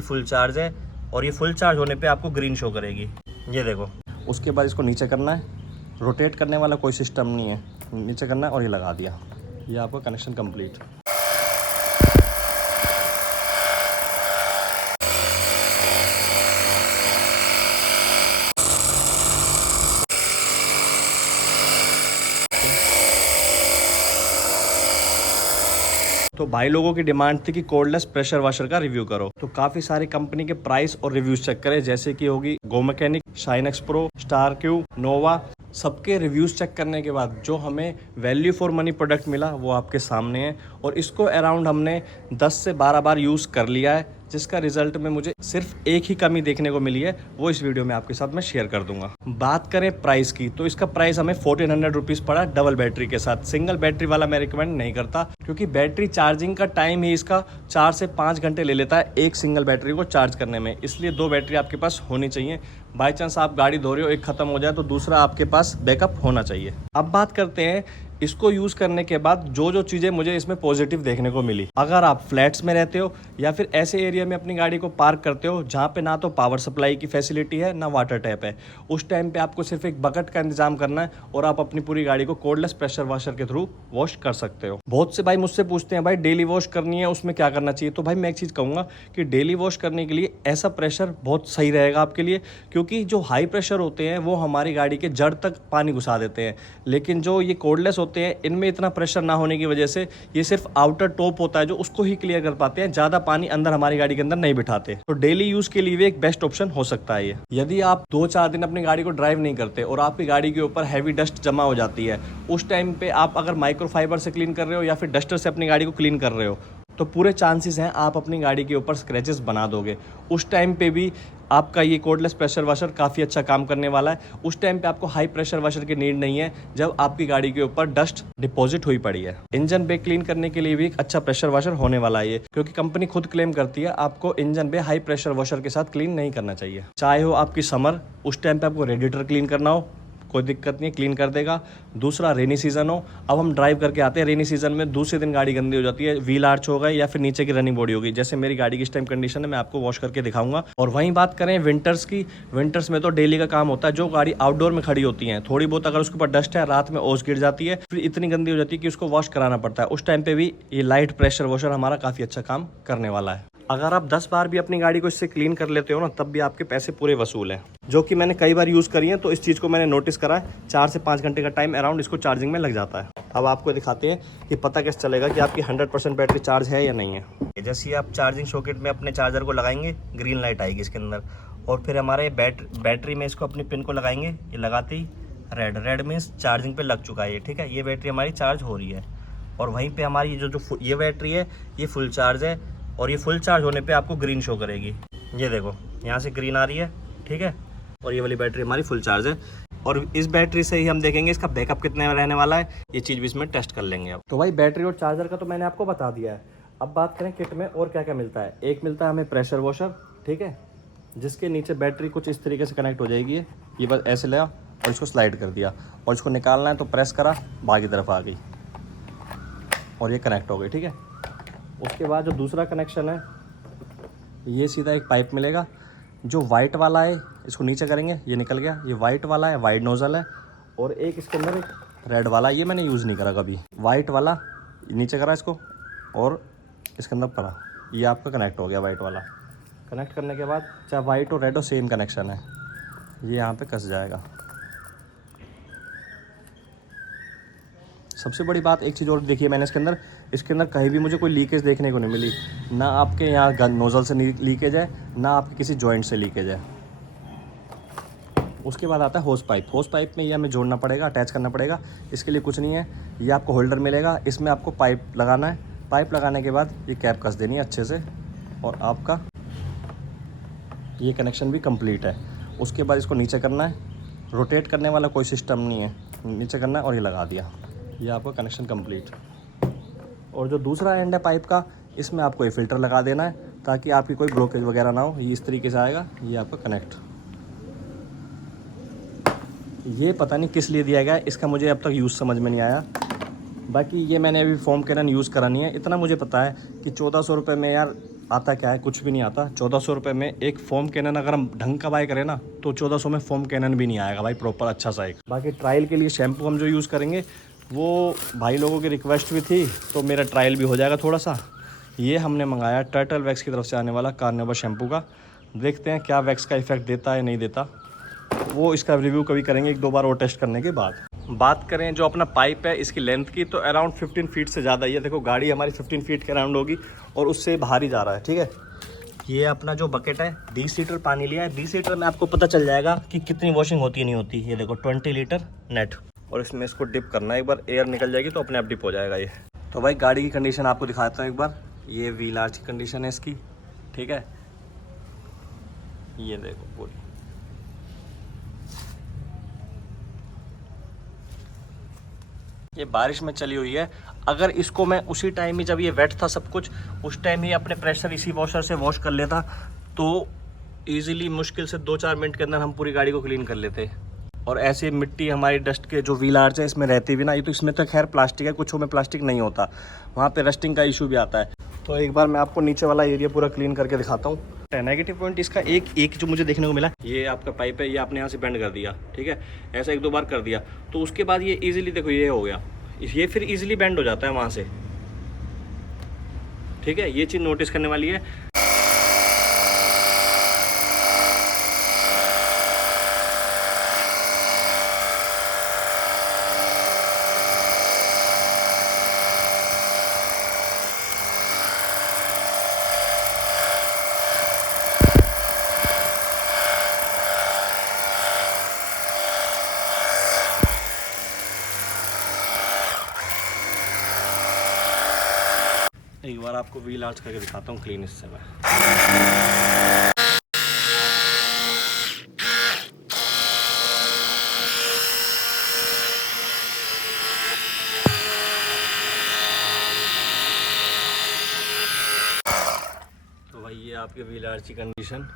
Full charge है और ये फुल चार्ज होने पे आपको ग्रीन शो करेगी, ये देखो। उसके बाद इसको नीचे करना है, रोटेट करने वाला कोई सिस्टम नहीं है, नीचे करना है और ये लगा दिया, ये आपका कनेक्शन कंप्लीट। तो भाई लोगों की डिमांड थी कि कोर्डलेस प्रेशर वॉशर का रिव्यू करो, तो काफी सारी कंपनी के प्राइस और रिव्यूज चेक करे, जैसे कि होगी गो मैकेनिक, शाइनेक्स प्रो, स्टार क्यू, नोवा। सबके रिव्यूज चेक करने के बाद जो हमें वैल्यू फॉर मनी प्रोडक्ट मिला वो आपके सामने है, और इसको अराउंड हमने 10 से 12 बार यूज़ कर लिया है, जिसका रिजल्ट में मुझे सिर्फ एक ही कमी देखने को मिली है, वो इस वीडियो में आपके साथ मैं शेयर कर दूंगा। बात करें प्राइस की, तो इसका प्राइस हमें 1400 रुपीज़ पड़ा डबल बैटरी के साथ। सिंगल बैटरी वाला मैं रिकमेंड नहीं करता, क्योंकि बैटरी चार्जिंग का टाइम ही इसका 4 से 5 घंटे ले लेता है एक सिंगल बैटरी को चार्ज करने में, इसलिए 2 बैटरी आपके पास होनी चाहिए। बाई चांस आप गाड़ी धो रहे हो, एक खत्म हो जाए तो दूसरा आपके पास बैकअप होना चाहिए। अब बात करते हैं इसको यूज़ करने के बाद जो जो चीज़ें मुझे इसमें पॉजिटिव देखने को मिली। अगर आप फ्लैट्स में रहते हो या फिर ऐसे एरिया में अपनी गाड़ी को पार्क करते हो जहाँ पे ना तो पावर सप्लाई की फैसिलिटी है ना वाटर टैप है, उस टाइम पे आपको सिर्फ एक बकेट का इंतजाम करना है और आप अपनी पूरी गाड़ी को कोर्डलेस प्रेशर वॉशर के थ्रू वॉश कर सकते हो। बहुत से भाई मुझसे पूछते हैं भाई डेली वॉश करनी है उसमें क्या करना चाहिए, तो भाई मैं एक चीज़ कहूँगा कि डेली वॉश करने के लिए ऐसा प्रेशर बहुत सही रहेगा आपके लिए, क्योंकि जो हाई प्रेशर होते हैं वो हमारी गाड़ी के जड़ तक पानी घुसा देते हैं, लेकिन जो ये कोर्डलेस होते हैं इनमें इतना प्रेशर ना होने की वजह से ये सिर्फ आउटर टॉप होता है जो उसको ही क्लियर कर पाते हैं, ज़्यादा पानी अंदर हमारी गाड़ी के अंदर नहीं बिठाते। तो डेली यूज़ के लिए भी एक बेस्ट ऑप्शन हो सकता है ये। यदि आप 2-4 दिन अपनी गाड़ी को ड्राइव नहीं करते और आपकी गाड़ी के ऊपर हैवी डस्ट जमा हो जाती है, उस टाइम पे आप अगर माइक्रोफाइबर से क्लीन कर रहे हो या फिर डस्टर से अपनी गाड़ी को क्लीन कर रहे हो, तो पूरे चांसेस हैं आप अपनी गाड़ी के ऊपर स्क्रैचेस बना दोगे। उस टाइम पे भी आपका ये कोर्डलेस प्रेशर वॉशर काफ़ी अच्छा काम करने वाला है। उस टाइम पे आपको हाई प्रेशर वॉशर की नीड नहीं है जब आपकी गाड़ी के ऊपर डस्ट डिपॉजिट हुई पड़ी है। इंजन बे क्लीन करने के लिए भी एक अच्छा प्रेशर वॉशर होने वाला है ये, क्योंकि कंपनी खुद क्लेम करती है आपको engine bay high pressure washer के साथ क्लीन नहीं करना चाहिए। चाहे हो आपकी समर, उस टाइम पे आपको रेडिएटर क्लीन करना हो, कोई दिक्कत नहीं है, क्लीन कर देगा। दूसरा रेनी सीजन हो, अब हम ड्राइव करके आते हैं रेनी सीजन में, दूसरे दिन गाड़ी गंदी हो जाती है, व्हील आर्च हो गए या फिर नीचे की रनिंग बॉडी होगी, जैसे मेरी गाड़ी की इस टाइम कंडीशन है, मैं आपको वॉश करके दिखाऊंगा। और वहीं बात करें विंटर्स की, विंटर्स में तो डेली का काम होता है, जो गाड़ी आउटडोर में खड़ी होती है, थोड़ी बहुत अगर उसके ऊपर डस्ट है, रात में ओस गिर जाती है, फिर इतनी गंदी हो जाती है कि उसको वॉश कराना पड़ता है, उस टाइम पे भी ये लाइट प्रेशर वॉशर हमारा काफ़ी अच्छा काम करने वाला है। अगर आप 10 बार भी अपनी गाड़ी को इससे क्लीन कर लेते हो ना, तब भी आपके पैसे पूरे वसूल हैं, जो कि मैंने कई बार यूज़ करी है, तो इस चीज़ को मैंने नोटिस करा है। 4 से 5 घंटे का टाइम अराउंड इसको चार्जिंग में लग जाता है। अब आपको दिखाते हैं कि पता कैसे चलेगा कि आपकी 100% बैटरी चार्ज है या नहीं है। जैसे ही आप चार्जिंग सॉकेट में अपने चार्जर को लगाएंगे, ग्रीन लाइट आएगी इसके अंदर, और फिर हमारे बैटरी में इसको अपनी पिन को लगाएंगे, ये लगाते ही रेड मीन्स चार्जिंग पे लग चुका है ये, ठीक है, ये बैटरी हमारी चार्ज हो रही है। और वहीं पे हमारी जो ये बैटरी है ये फुल चार्ज है, और ये फुल चार्ज होने पे आपको ग्रीन शो करेगी, ये देखो यहाँ से ग्रीन आ रही है, ठीक है। और ये वाली बैटरी हमारी फुल चार्ज है, और इस बैटरी से ही हम देखेंगे इसका बैकअप कितने रहने वाला है, ये चीज़ भी इसमें टेस्ट कर लेंगे। अब तो भाई बैटरी और चार्जर का तो मैंने आपको बता दिया है। अब बात करें किट में और क्या क्या मिलता है। एक मिलता है हमें प्रेशर वॉशर, ठीक है, जिसके नीचे बैटरी कुछ इस तरीके से कनेक्ट हो जाएगी, ये बस ऐसे लिया और इसको स्लाइड कर दिया, और इसको निकालना है तो प्रेस करा, बाकी तरफ आ गई और ये कनेक्ट हो गई, ठीक है। उसके बाद जो दूसरा कनेक्शन है, ये सीधा एक पाइप मिलेगा, जो वाइट वाला है इसको नीचे करेंगे, ये निकल गया, ये वाइट वाला है, वाइड नोजल है, और एक इसके अंदर एक रेड वाला, ये मैंने यूज़ नहीं करा कभी। वाइट वाला नीचे करा इसको और इसके अंदर पड़ा, ये आपका कनेक्ट हो गया वाइट वाला। कनेक्ट करने के बाद चाहे वाइट और रेड हो, सेम कनेक्शन है, ये यहाँ पे कस जाएगा। सबसे बड़ी बात एक चीज़ और देखिए मैंने इसके अंदर कहीं भी मुझे कोई लीकेज देखने को नहीं मिली, ना आपके यहाँ नोज़ल से लीकेज है, ना आपके किसी जॉइंट से लीकेज है। उसके बाद आता है होस पाइप में ये हमें जोड़ना पड़ेगा, अटैच करना पड़ेगा। इसके लिए कुछ नहीं है, ये आपको होल्डर मिलेगा, इसमें आपको पाइप लगाना है। पाइप लगाने के बाद ये कैप कस देनी है अच्छे से, और आपका ये कनेक्शन भी कंप्लीट है। उसके बाद इसको नीचे करना है, रोटेट करने वाला कोई सिस्टम नहीं है, नीचे करना है और ये लगा दिया, ये आपका कनेक्शन कंप्लीट। और जो दूसरा एंड है पाइप का, इसमें आपको ये फ़िल्टर लगा देना है ताकि आपकी कोई ब्लॉकेज वगैरह ना हो, ये इस तरीके से आएगा, ये आपका कनेक्ट। ये पता नहीं किस लिए दिया गया है, इसका मुझे अब तक यूज़ समझ में नहीं आया। बाकी ये मैंने अभी फोम कैनन यूज़ करा नहीं है। इतना मुझे पता है कि 1400 रुपये में यार आता क्या है, कुछ भी नहीं आता। 1400 रुपये में एक फोम कैनन अगर हम ढंग का बाय करें ना तो 1400 में फोम कैनन भी नहीं आएगा भाई प्रॉपर अच्छा सा एक। बाकी ट्रायल के लिए शैम्पू हम जो यूज़ करेंगे वो भाई लोगों की रिक्वेस्ट भी थी तो मेरा ट्रायल भी हो जाएगा थोड़ा सा। ये हमने मंगाया टर्टल वैक्स की तरफ से आने वाला कार्निवा शैम्पू का। देखते हैं क्या वैक्स का इफेक्ट देता है नहीं देता, वो इसका रिव्यू कभी करेंगे 1-2 बार और टेस्ट करने के बाद। बात करें जो अपना पाइप है इसकी लेंथ की तो अराउंड 15 फीट से ज़्यादा ही है। देखो गाड़ी हमारी 15 फीट के अराउंड होगी और उससे बाहर ही जा रहा है, ठीक है। ये अपना जो बकेट है 20 लीटर पानी लिया है। 20 लीटर में आपको पता चल जाएगा कि कितनी वॉशिंग होती है नहीं होती। ये देखो 20 लीटर नेट, और इसमें इसको डिप करना है। एक बार एयर निकल जाएगी तो अपने आप डिप हो जाएगा ये। तो भाई गाड़ी की कंडीशन आपको दिखाता हूँ एक बार। ये व्हील आर्च की कंडीशन है इसकी, ठीक है। ये देखो पूरी, ये बारिश में चली हुई है। अगर इसको मैं उसी टाइम ही जब ये वेट था सब कुछ उस टाइम ही अपने प्रेशर इसी वॉशर से वॉश कर लेता तो इजीली मुश्किल से 2-4 मिनट के अंदर हम पूरी गाड़ी को क्लीन कर लेते। और ऐसे मिट्टी हमारी डस्ट के जो व्हील आर्च है इसमें रहती भी ना। ये तो इसमें तो खैर प्लास्टिक है, कुछ में प्लास्टिक नहीं होता, वहाँ पे रस्टिंग का इशू भी आता है। तो एक बार मैं आपको नीचे वाला एरिया पूरा क्लीन करके दिखाता हूँ। नेगेटिव पॉइंट इसका एक जो मुझे देखने को मिला, ये आपका पाइप है, ये आपने यहाँ से बेंड कर दिया, ठीक है। ऐसा 1-2 बार कर दिया तो उसके बाद ये इजीली देखो ये हो गया, ये फिर इजीली बेंड हो जाता है वहाँ से, ठीक है। ये चीज़ नोटिस करने वाली है। एक बार आपको व्हील आर्च करके दिखाता हूँ क्लीन इससे मैं। तो भाई ये आपके व्हील आर्च की कंडीशन।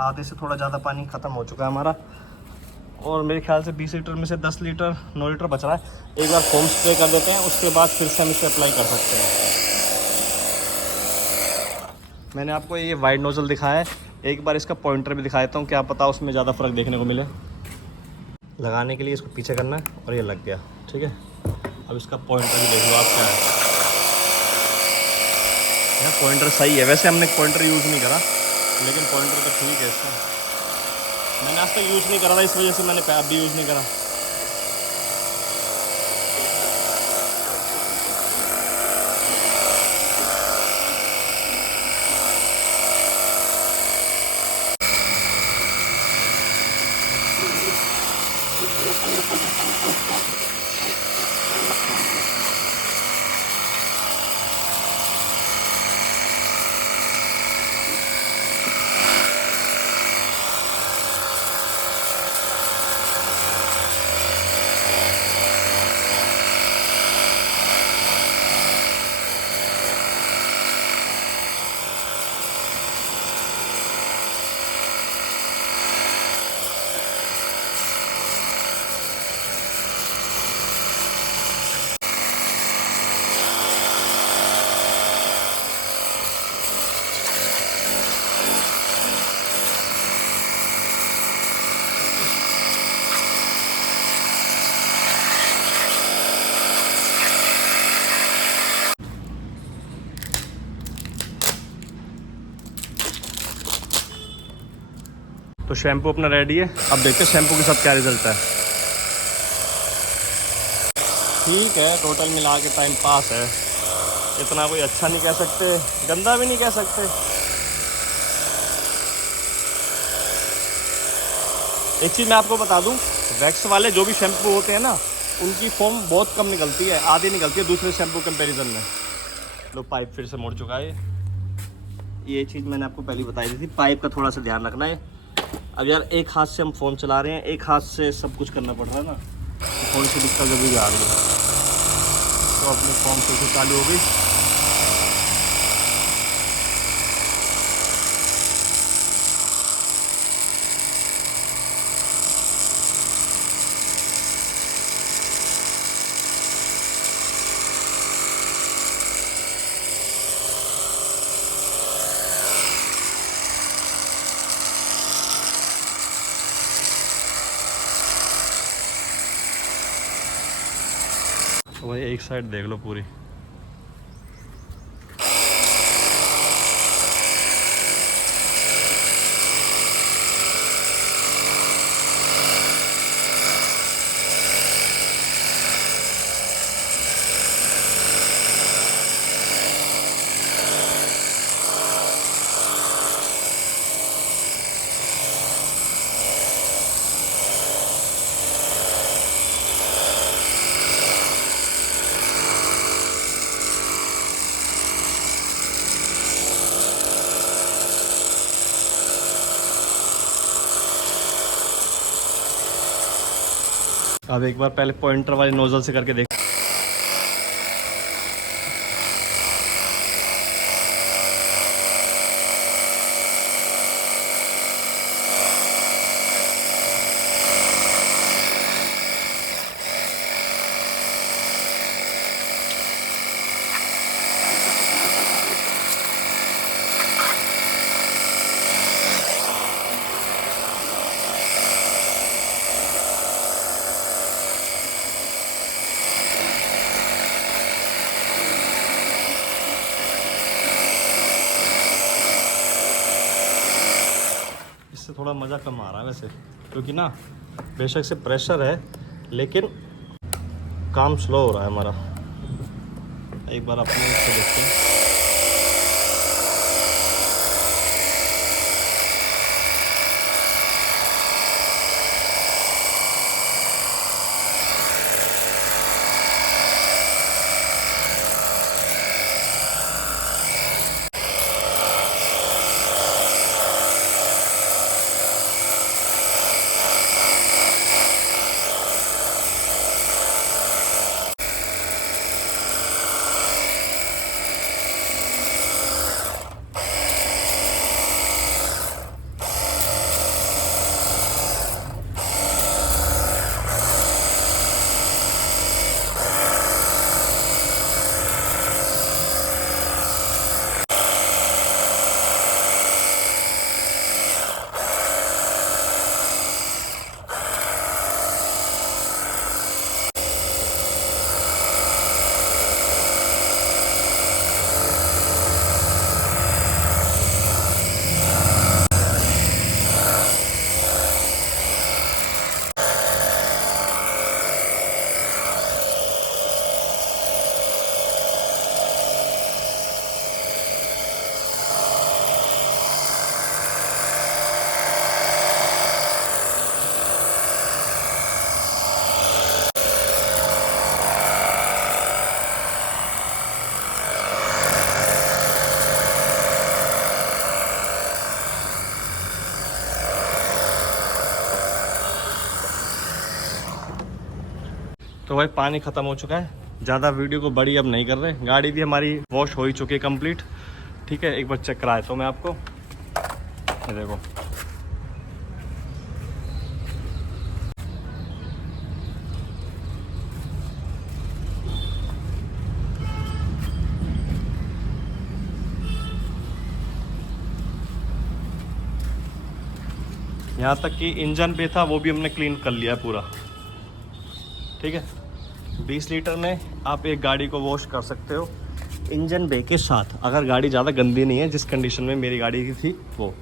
आधे से थोड़ा ज़्यादा पानी ख़त्म हो चुका है हमारा, और मेरे ख्याल से 20 लीटर में से 10 लीटर 9 लीटर बच रहा है। एक बार फोम स्प्रे कर देते हैं, उसके बाद फिर से हम इसे अप्लाई कर सकते हैं। मैंने आपको ये वाइड नोजल दिखाया है, एक बार इसका पॉइंटर भी दिखा देता हूँ, क्या पता उसमें ज़्यादा फ़र्क देखने को मिले। लगाने के लिए इसको पीछे करना है और ये लग गया, ठीक है। अब इसका पॉइंटर भी देख लो आप क्या है। यार पॉइंटर सही है, वैसे हमने पॉइंटर यूज़ नहीं करा लेकिन पॉइंटर तो ठीक है इसका। मैंने आज तक यूज़ नहीं करा था, इस वजह से मैंने अभी यूज़ नहीं करा। तो शैम्पू अपना रेडी है, अब देखते हैं शैम्पू के साथ क्या रिजल्ट है। ठीक है, टोटल मिला के टाइम पास है, इतना कोई अच्छा नहीं कह सकते, गंदा भी नहीं कह सकते। एक चीज़ मैं आपको बता दूं, वैक्स वाले जो भी शैम्पू होते हैं ना, उनकी फोम बहुत कम निकलती है, आधी निकलती है दूसरे शैम्पू कंपैरिजन में। लो पाइप फिर से मुड़ चुका है। ये चीज़ मैंने आपको पहले बताई थी, पाइप का थोड़ा सा ध्यान रखना है। अब यार एक हाथ से हम फ़ोन चला रहे हैं, एक हाथ से सब कुछ करना पड़ रहा है ना, तो थोड़ी सी दिक्कत जरूर आ रही है। तो अपनी फोन फिर से चालू हो गई। वही एक साइड देख लो पूरी। अब एक बार पहले पॉइंटर वाली नोजल से करके देख। इससे थोड़ा मज़ा कम आ रहा है वैसे, क्योंकि ना बेशक से प्रेशर है लेकिन काम स्लो हो रहा है हमारा। एक बार अपने इससे देखते हैं। तो भाई पानी ख़त्म हो चुका है, ज़्यादा वीडियो को बड़ी अब नहीं कर रहे। गाड़ी भी हमारी वॉश हो ही चुकी है कंप्लीट। ठीक है, एक बार चेक कराए तो मैं आपको, ये देखो यहाँ तक कि इंजन पे था वो भी हमने क्लीन कर लिया पूरा। ठीक है, 20 लीटर में आप एक गाड़ी को वॉश कर सकते हो इंजन बे के साथ, अगर गाड़ी ज़्यादा गंदी नहीं है, जिस कंडीशन में मेरी गाड़ी की थी वो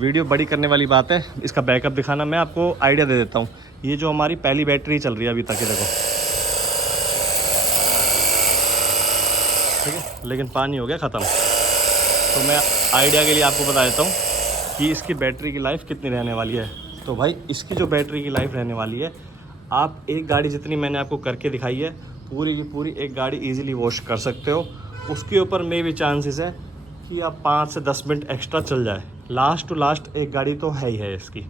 वीडियो बड़ी करने वाली बात है, इसका बैकअप दिखाना। मैं आपको आइडिया दे देता हूँ। ये जो हमारी पहली बैटरी चल रही है अभी तक, ये देखो, ठीक है, लेकिन पानी हो गया ख़त्म। तो मैं आइडिया के लिए आपको बता देता हूँ कि इसकी बैटरी की लाइफ कितनी रहने वाली है। तो भाई इसकी जो बैटरी की लाइफ रहने वाली है, आप एक गाड़ी जितनी मैंने आपको करके दिखाई है पूरी की पूरी एक गाड़ी इजीली वॉश कर सकते हो। उसके ऊपर में भी चांसेस है कि आप 5 से 10 मिनट एक्स्ट्रा चल जाए। लास्ट टू लास्ट एक गाड़ी तो है ही है इसकी,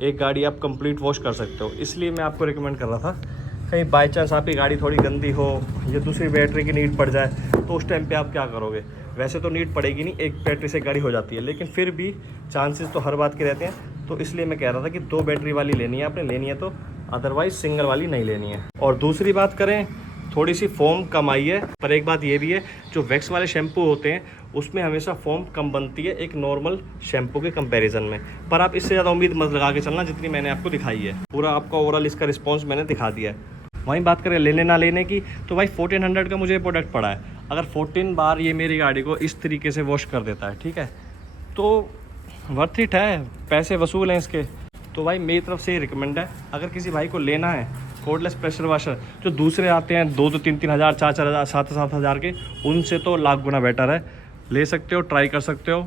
एक गाड़ी आप कंप्लीट वॉश कर सकते हो। इसलिए मैं आपको रिकमेंड कर रहा था, कहीं बाई चांस आपकी गाड़ी थोड़ी गंदी हो या दूसरी बैटरी की नीड पड़ जाए तो उस टाइम पे आप क्या करोगे। वैसे तो नीड पड़ेगी नहीं, एक बैटरी से गाड़ी हो जाती है, लेकिन फिर भी चांसेस तो हर बात के रहते हैं। तो इसलिए मैं कह रहा था कि 2 बैटरी वाली लेनी है आपने, लेनी है तो, अदरवाइज़ सिंगल वाली नहीं लेनी है। और दूसरी बात करें, थोड़ी सी फोम कम आई है, पर एक बात ये भी है, जो वैक्स वाले शैम्पू होते हैं उसमें हमेशा फोम कम बनती है एक नॉर्मल शैम्पू के कंपैरिजन में। पर आप इससे ज़्यादा उम्मीद मत लगा के चलना जितनी मैंने आपको दिखाई है। पूरा आपका ओवरऑल इसका रिस्पॉन्स मैंने दिखा दिया है। वहीं बात करें लेने ना लेने की, तो भाई 1400 का मुझे प्रोडक्ट पड़ा है। अगर 14 बार ये मेरी गाड़ी को इस तरीके से वॉश कर देता है, ठीक है, तो वर्थ इट है, पैसे वसूल हैं इसके। तो भाई मेरी तरफ से ये रिकमेंड है, अगर किसी भाई को लेना है कोर्डलेस प्रेशर वाशर, जो दूसरे आते हैं 2-3 हज़ार, 4 हज़ार, 7 हज़ार के, उनसे तो लाख गुना बेटर है। ले सकते हो, ट्राई कर सकते हो,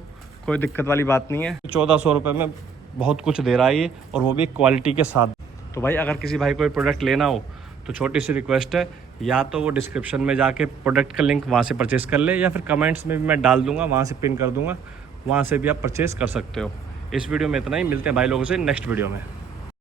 कोई दिक्कत वाली बात नहीं है। 1400 रुपये में बहुत कुछ दे रहा है ये, और वो भी क्वालिटी के साथ। तो भाई अगर किसी भाई को ये प्रोडक्ट लेना हो तो छोटी सी रिक्वेस्ट है, या तो वो डिस्क्रिप्शन में जाके प्रोडक्ट का लिंक वहाँ से परचेस कर ले, या फिर कमेंट्स में भी मैं डाल दूँगा, वहाँ से पिन कर दूँगा, वहाँ से भी आप परचेस कर सकते हो। इस वीडियो में इतना ही, मिलते हैं भाई लोगों से नेक्स्ट वीडियो में।